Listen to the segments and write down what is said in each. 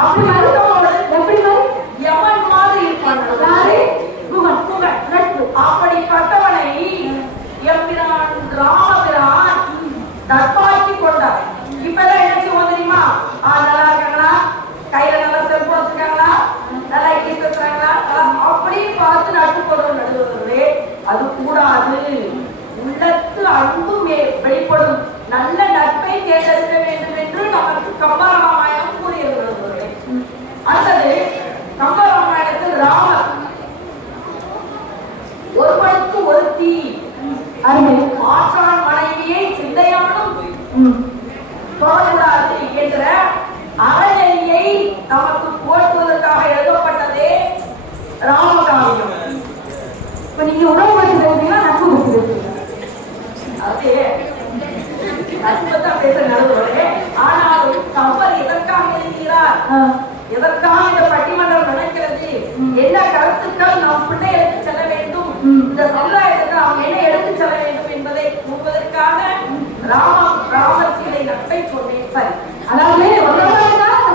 அப்படி எப்படி எவன் மாதிரி இருப்பான் அப்படிப்பட்டவனை எம்பிரான் ராமபிரான் தற்பாக்கி கொண்டார். இப்பதான் என்ன செய்வோம் தெரியுமா? நல்லா இருக்காங்களா, கையில நல்லா செல்போன் வச்சிருக்காங்களா, நல்லா இங்கிலீஷ் பேசுறாங்களா, அப்படி பார்த்து நட்பு கொள்வது நடுவது அது கூடாது. உள்ளத்து அன்பு வெளிப்படும் நல்ல நட்பை தேர்ந்தெடுக்க வேண்டும் என்று நமக்கு கம்பராமாயணம் கூறியிருக்கிறது. அடுத்தது கம்பராமாயணத்தில் ராமர் ஒருவனுக்கு ஒருத்தி மாற்றான் மனைவியை சிந்தையானும் தொடக்கூடாது என்ற அறநெறியை நமக்கு போற்றுவதற்காக எழுதப்பட்டதே ராமகாவியம். இப்ப நீங்க உணவு பற்றி பேசுறீங்களா, நட்பு பற்றி பேசுறீங்க? அது நட்புதான் பேச நடந்தவரே. ஆனாலும் கம்பர் எதற்காக எழுதுகிறார், எதற்காக இந்த பட்டிமன்றம் நடக்கிறது, என்ன கருத்துக்கள் நம் பிள்ளைகளுக்கு செல்ல வேண்டும், இந்த சமுதாயத்துக்கு நாம் என்ன எடுத்து செல்ல வேண்டும் என்பதை கூறுவதற்காக ராமர் சீதை நட்பை சொன்னேன். சரி, அதாவது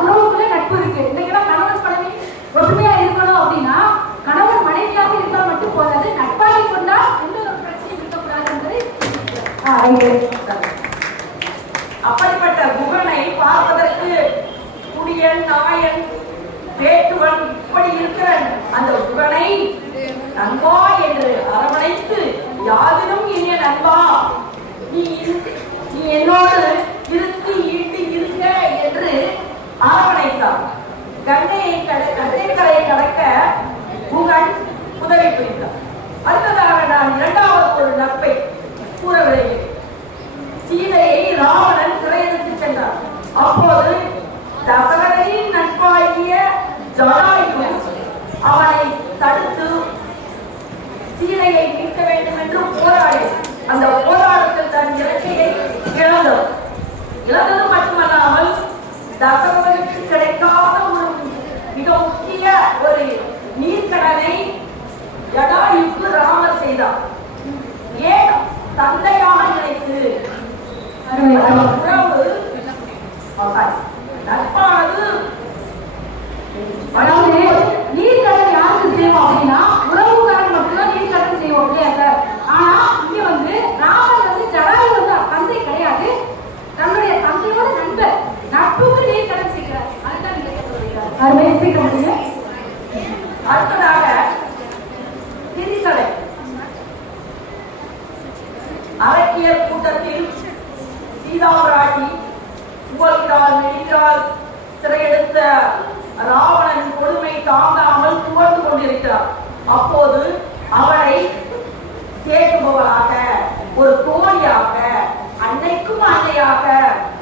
உறவுக்குள்ளே நட்பு இருக்கு. இன்னைக்கெல்லாம் கணவன் மனைவி ஒற்றுமையா இருக்கணும் அப்படின்னா கணவன் மனைவியாக இருந்தால் மட்டும் போதாது, நட்பாக கொண்டா எந்த ஒரு பிரச்சனையும் இருக்கக்கூடாது என்பதை அப்படிப்பட்ட குகனை பார்ப்பதற்கு குடியன் நாயன் வேட்டுவன் இப்படி இருக்கிற அந்த குகனை நண்பா என்று அரவணைத்து யாதிலும் இனிய நண்பா, நீ என்னோடு இருந்து ஈட்டு இருக்க என்று அரவணைத்தார். கண்டைக்கரை கடக்க குகன் உதவி புரிந்தார். அடுத்ததாக நான் இரண்டாவது ஒரு நட்பை கூற விளைகிறேன். சீதையை ராவணன் சிறையெடுத்து சென்றார். அப்போது தசரதின் நட்பாகிய ஜடாயு அவனை தடுத்து சீதையை மீட்க வேண்டும் என்று போராடி அந்த போராட்டத்தில் தன் இலக்கையை இழந்தது மட்டுமல்லாமல் தசரதனுக்கு கிடைக்காத ஒரு மிக முக்கிய ஒரு நீர்க்கடனை ஜடாயுக்கு ராமர் செய்தார். ஏன் தந்தையாக நினைத்து உறவு நட்பானது நீர்க்கடன் யாருக்கு செய்வோம் அப்படின்னா உறவுக்காரன் மட்டும்தான் நீர்க்கடன் செய்வோம் இல்லையா சார்? ஆனா இங்க ராமர் ஜடாயு தந்தை கிடையாது, தன்னுடைய தந்தையோட நண்பர், நட்புக்கு நீர்க்கடன் செய்கிறார். அதுதான் நீங்க சொல்றீங்க. அடுத்ததாக திரிசடை அரக்கியர் கூட்டத்தில் சீதாபிராட்டி புகழ்கிறாள், மெலிகிறாள். சிறையெடுத்த ராவணன் கொடுமை தாங்காமல் புகழ்ந்து கொண்டிருக்கிறார். அப்போது அவளை தேடுபவராக, ஒரு தோழியாக, அன்னைக்கும் அன்னையாக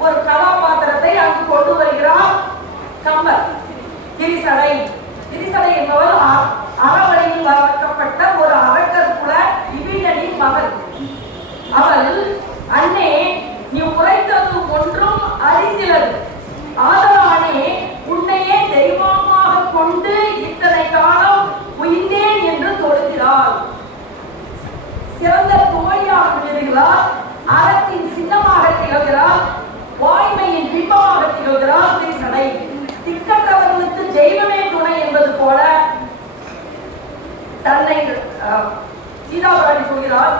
ஒரு கதாபாத்திரத்தை அங்கு கொண்டு வருகிறார் கம்பர். திரிசடை என்பவர் அறவழியில் வளர்க்கப்பட்ட ஒரு அரக்கர் குல விபீடனின் மகள். அவள், அண்ணே நீ உரைத்தது ஒன்றும் அறிந்திலது, ஆதலானே உன்னையே தெய்வமாக கொண்டு இத்தனை காலம் உயிர்ந்தேன் என்று தொழுகிறாள். சிறந்த தோழியாக விழுகிறார், அறத்தின் சின்னமாக திகழ்கிறார், வாய்மையின் பிம்பமாக திகழ்கிறார் திரிசடை. திக்கற்றவர்களுக்கு தெய்வமே துணை என்பது போல தன்னை சீதாபிராட்டி சொல்கிறார்.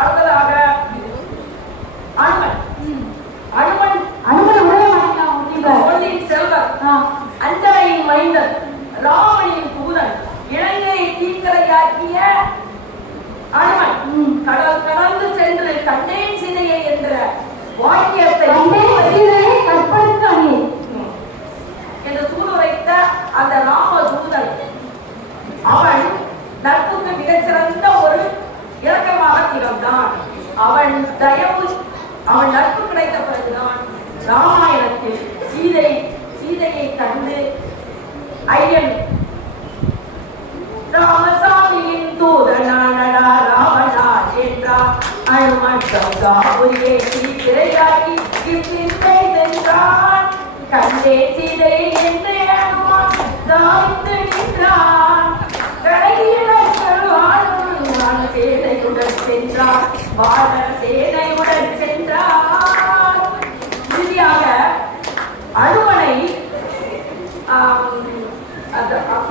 அடுத்ததாக அனுமன் செல்வர், அஞ்சலையின் மைந்தன், ராமனின் புகுதன், இலங்கையை தீக்கரையாக்கிய அனுமன் கடல் கடந்து சென்று கண்டேன் சீதையை என்ற வாக்கியத்தை என்று சூடுரைத்த அந்த ராம தூதன் அவன் நட்புக்கு மிகச்சிறந்த ஒரு இலக்கமாக திகழ்ந்தான். அவன் நட்பு கிடைத்த பிறகுதான் ராமாயணத்தில் சீதையை கண்டு ஐயன் ராமசாமியின் தூதனானடா ராவணா என்றார். அனுமன் சௌதாபுரியை சீதையாகி இப்பிந்தை வென்றான். கண்டே சீதை என்று அனுமான் தாய்த்து நின்றான். சேனையுடன் சென்றார், வாழ சேனையுடன் சென்றார். அனுமனை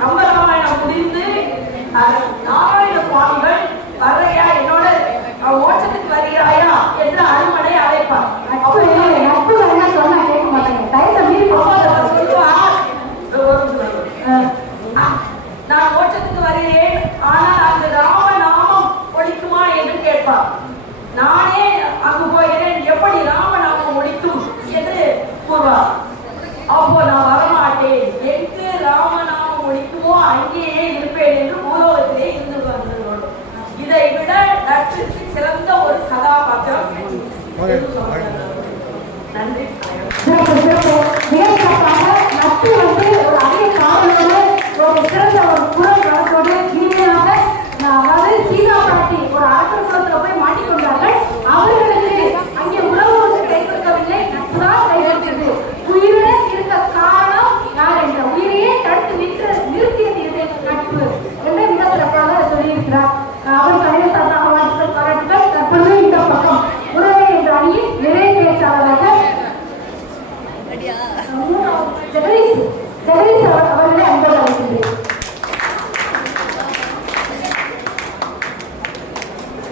கம்பராமாயணம் முடிந்து நாராயண சுவாமிகள் வர்றையா என்னோட ஓட்டத்துக்கு வருகிறாயா என்று அனுமனை அழைப்பார். சொன்னா கேட்க மாட்டாங்க. நான் ஓட்டத்துக்கு வருகிறேன், ஆனால் அந்த ராமநாமம் ஒழிக்குமா என்று கேட்பார். நானே அங்கு போகிறேன், எப்படி ராமநாமம் ஒழிக்கும் என்று கூறுவார். அப்போ நான் வரமாட்டேன், எங்கு ராமநாமம் ஒழிக்குமோ அங்கேயே இருப்பேன் என்று பூலோகத்திலே இருந்து வந்ததோடு இதை விட நட்புக்கு சிறந்த ஒரு கதாபாத்திரம். நன்றி. நட்பு வந்து ஒரு அதிக காவலோடு ஒரு சிறந்த ஒரு குரல் வளத்தோடு இனிமையாக அதாவது சீதா பாட்டி ஒரு அரசர் குலத்துல போய் மாட்டிக்கொண்டார்கள். அவர்களுக்கு அங்கே உணவு கை கொடுக்கவில்லை, நட்புதான் கை கொடுத்தது. உயிருடன் இருக்க காரணம் யார் என்ற உயிரையே தடுத்து நிறுத்தியது நட்பு என்று மிக சிறப்பாக சொல்லியிருக்கிறார். அவர் கணிதத்தாக வாழ்த்துக்கள் பாராட்டுகள். தற்பொழுது இந்த பக்கம் உறவை என்ற அணியில் நிறைய பேச்சாளராக ஜெகதீஷ்